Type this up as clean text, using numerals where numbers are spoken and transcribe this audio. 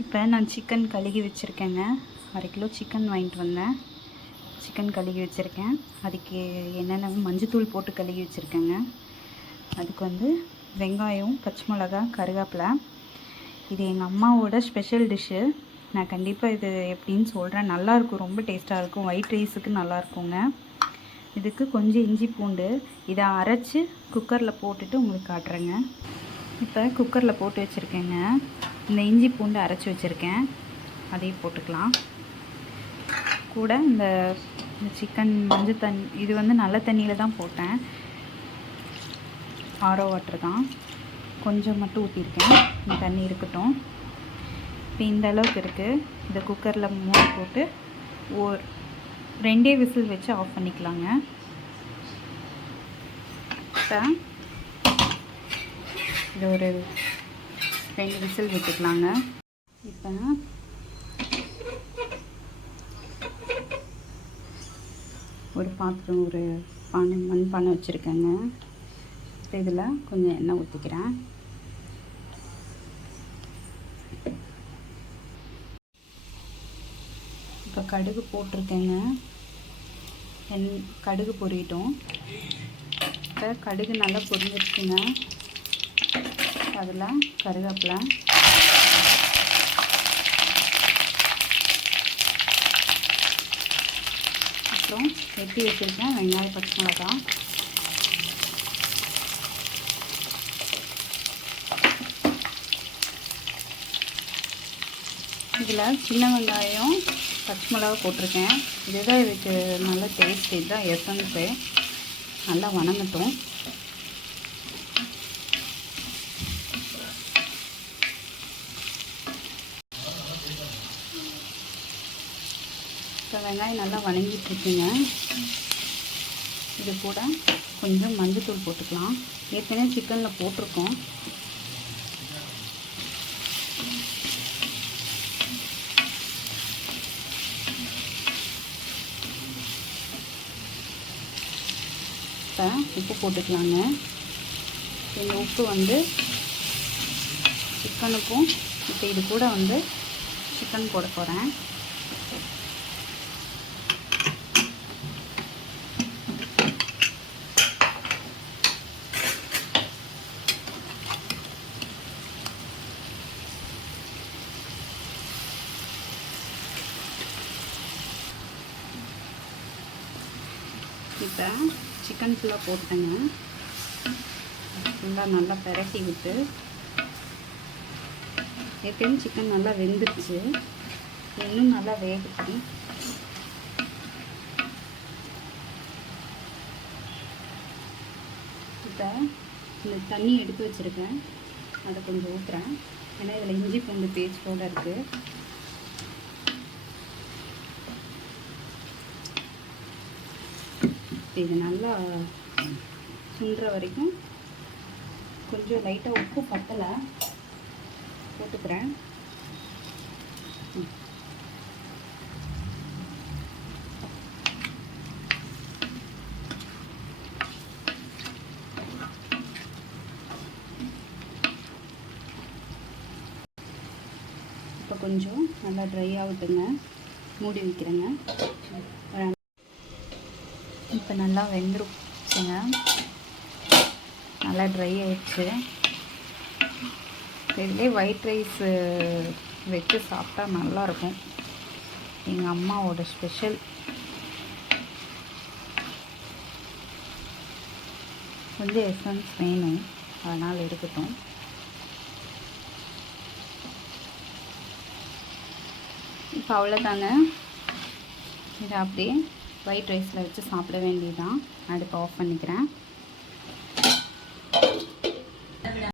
இப்போ நான் சிக்கன் கழுகி வச்சுருக்கேங்க. 1/2 கிலோ சிக்கன் வாங்கிட்டு வந்தேன். சிக்கன் கழுகி வச்சுருக்கேன். அதுக்கு என்னென்ன மஞ்சத்தூள் போட்டு கழுகி வச்சுருக்கேங்க. அதுக்கு வந்து வெங்காயம், பச்சை மிளகா, கருவேப்பிலை. இது எங்கள் அம்மாவோட ஸ்பெஷல் டிஷ்ஷு. நான் கண்டிப்பாக இது எப்படின்னு சொல்கிறேன். நல்லாயிருக்கும், ரொம்ப டேஸ்ட்டாக இருக்கும். ஒயிட் ரைஸுக்கு நல்லாயிருக்குங்க. இதுக்கு கொஞ்சம் இஞ்சி பூண்டு இதை அரைச்சி குக்கரில் போட்டுட்டு உங்களுக்கு காட்டுறேங்க. இப்போ குக்கரில் போட்டு வச்சுருக்கேங்க. இந்த இஞ்சி பூண்டு அரைச்சி வச்சுருக்கேன், அதையும் போட்டுக்கலாம். கூட இந்த சிக்கன் மஞ்சள் தண்ணி, இது வந்து நல்ல தண்ணியில் தான் போட்டேன், ஆரோ வாட்டர் தான், கொஞ்சம் மட்டும் ஊற்றிருக்கேன். இந்த தண்ணி இருக்கட்டும். இப்போ இந்த அளவுக்கு இருக்குது. இதை குக்கரில் மூடி போட்டு ஒரு 2 விசில் வச்சு ஆஃப் பண்ணிக்கலாங்க. இப்போ இது ஒரு 2 விசில் விட்டுக்கலாங்க. இப்போ ஒரு பாத்திரம், ஒரு பானை, மண் பானை வச்சுருக்கேங்க. இப்போ இதில் கொஞ்சம் எண்ணெய் ஊற்றிக்கிறேன். இப்போ கடுகு போட்டிருக்கேங்க. கடுகு பொரியட்டும். இப்போ கடுகு நல்லா பொரிஞ்சிருச்சுங்க. அதில் கருவேப்பிலை, அப்புறம் வெட்டி வச்சுருக்கேன் வெங்காயம், பச்சை மிளகா. இதில் சின்ன வெங்காயம், பச்சை மிளகா போட்டிருக்கேன். இதுதான் இதுக்கு நல்ல டேஸ்ட், இதுதான் எசன்ஸு. நல்லா வணங்கட்டும். இப்போ வெங்காயம் நல்லா வணங்கிட்டுருக்குங்க. இது கூட கொஞ்சம் மஞ்சத்தூள் போட்டுக்கலாம். ஏற்கனவே சிக்கனில் போட்டிருக்கோம். இப்போ உப்பு போட்டுக்கலாங்க. இந்த உப்பு வந்து சிக்கனுக்கும், இப்போ இது கூட வந்து சிக்கன் போட போகிறேன். இப்போ சிக்கன் ஃபுல்லாக போட்டேங்க. ஃபுல்லாக நல்லா பிரட்டி விட்டு, எப்பயும் சிக்கன் நல்லா வெந்துருச்சு, இன்னும் நல்லா வேகட்டும். இப்போ இந்த தண்ணி எடுத்து வச்சுருக்கேன், அதை கொஞ்சம் ஊற்றுறேன். ஏன்னா இதில் இஞ்சி பூண்டு பேஸ்ட்டோடு இருக்குது. இது நல்லா சுண்டுற வரைக்கும் கொஞ்சம் லைட்டாக உப்பு பத்தலை, போட்டுக்கிறேன். இப்போ கொஞ்சம் நல்லா ட்ரை ஆகட்டுங்க, மூடி வைக்கிறேங்க. இப்போ நல்லா வெந்துருச்சுங்க, நல்லா ட்ரை ஆயிடுச்சு. இதுலேயே ஒயிட் ரைஸ் வச்சு சாப்பிட்டா நல்லாயிருக்கும். எங்கள் அம்மாவோட ஸ்பெஷல். கொஞ்சம் எசன்ஸ் வேணும், அதனால் இருக்கட்டும். இப்போ அவ்வளோதாங்க. இதை அப்படியே ஒயிட் ரைஸில் வச்சு சாப்பிட வேண்டியதுதான். அடுப்பு ஆஃப் பண்ணிக்கிறேன்.